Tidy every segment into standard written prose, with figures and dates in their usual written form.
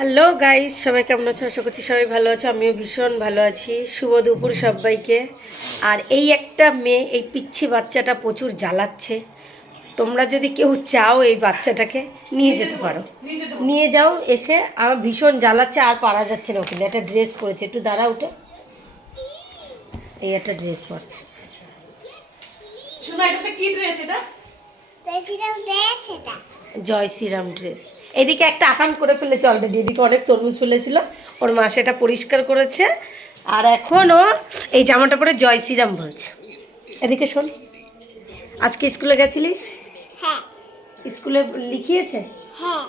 Hello guys, সবাই কেমন আছো? আশা করছি সবাই ভালো আছো। আমিও ভীষণ ভালো আছি। শুভ দুপুর সবাইকে। আর এই একটা মেয়ে, এই পিচ্ছি বাচ্চাটা প্রচুর জ্বালাচ্ছে। তোমরা যদি কেউ চাও এই বাচ্চাটাকে নিয়ে যেতে পারো, নিয়ে যাও। এসে আমার ভীষণ জ্বালাচ্ছে, আর পারা যাচ্ছে না। ওখানে একটা ড্রেস পরেছে, একটু দাঁড়া উঠে। এই একটা ড্রেস পরছে। শোনা, এটাতে কি ড্রেস? এটা জয় শ্রীরাম ড্রেস। এদিকে একটা আকাম করে ফেলেছে অলরেডি, এদিকে অনেক তরমুজ ফেলেছিল, ওর মা সেটা পরিষ্কার করেছে। আর এখনও এই জামাটা পরে জয় শ্রীরাম বলছে। এদিকে শোন, আজকে স্কুলে গেছিলিস? হ্যাঁ। স্কুলে লিখিয়েছে? হ্যাঁ।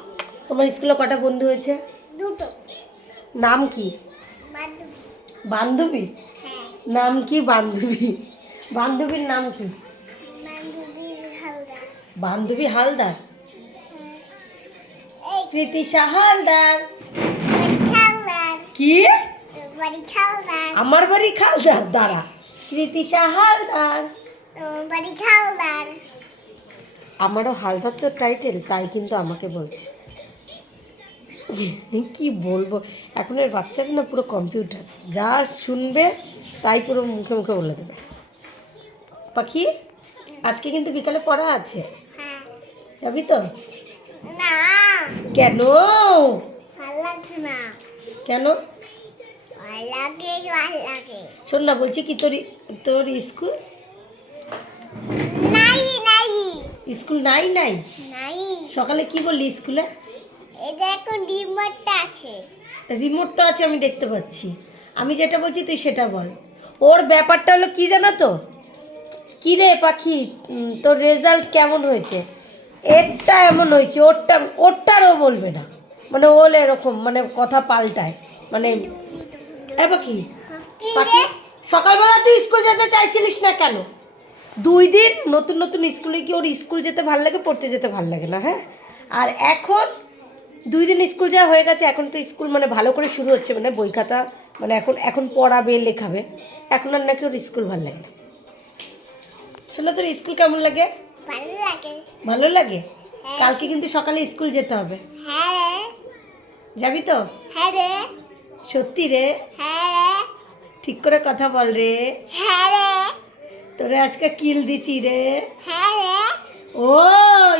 তোমার স্কুলে কটা বন্ধু হয়েছে? দুটো। নাম কি? বান্ধবী। বান্ধবী? হ্যাঁ। নাম কি বান্ধবী? বান্ধবীর নাম কি? বান্ধবী হালদার। বান্ধবী হালদার? এই কৃতিশা হালদার। হালদার। কি? বাড়ি হালদার। আমার বাড়ি খালদার? দাঁড়া, কৃতিশা হালদার। বাড়ি হালদার। আমারও হালদার তো টাইটেল, তাই কিন্তু আমাকে বলছে। কি বলবো, এখনের বাচ্চারা না পুরো কম্পিউটার, যা শুনবে তাই পুরো মুখে মুখে বলে দেবে। পাখি, আজকে কিন্তু বিকালে পড়া আছে, হ্যাঁ। যাবি তো? না, কেন? ভালো লাগছে না। কেন? ভালো লাগে, ভালো লাগে। শোন না, বলছি কি, তোর তোর স্কুল নাই নাই স্কুল নাই? নাই নাই। সকালে কি বললি স্কুলে? এটা এখন রিমোটটা আছে। রিমোট তো আছে, আমি দেখতে পাচ্ছি। আমি যেটা বলছি তুই সেটা বল। ওর ব্যাপারটা হলো কি জানো তো? কী রে পাখি, তোর রেজাল্ট কেমন হয়েছে? এরটা এমন হয়েছে, ওরটারও বলবে না, মানে ওল এরকম, মানে কথা পাল্টায়, মানে এ পাখি, কি পাখি রে? সকালবেলা তুই স্কুল যেতে চাইছিলিস না কেন? 2 দিন নতুন নতুন স্কুলে কি ওর স্কুল যেতে ভালো লাগে, পড়তে যেতে ভালো লাগে না? হ্যাঁ, আর এখন 2 দিন স্কুল যাওয়া হয়ে গেছে, এখন তো স্কুল মানে ভালো করে শুরু হচ্ছে, মানে বই খাতা, মানে এখন এখন পড়াবে, লেখাবে। এখন আর নাকি ওর স্কুল ভালো লাগে না। শোনো, তোর স্কুল কেমন লাগে? ভালো লাগে। ভালো লাগে? হ্যাঁ। কালকে কিন্তু সকালে স্কুল যেতে হবে, হ্যাঁ রে। যাবি তো? হ্যাঁ রে। সত্যি রে? হ্যাঁ রে। ঠিক করে কথা বল রে। হ্যাঁ রে। তোরে আজকে কিল দিছি রে। হ্যাঁ রে। ওই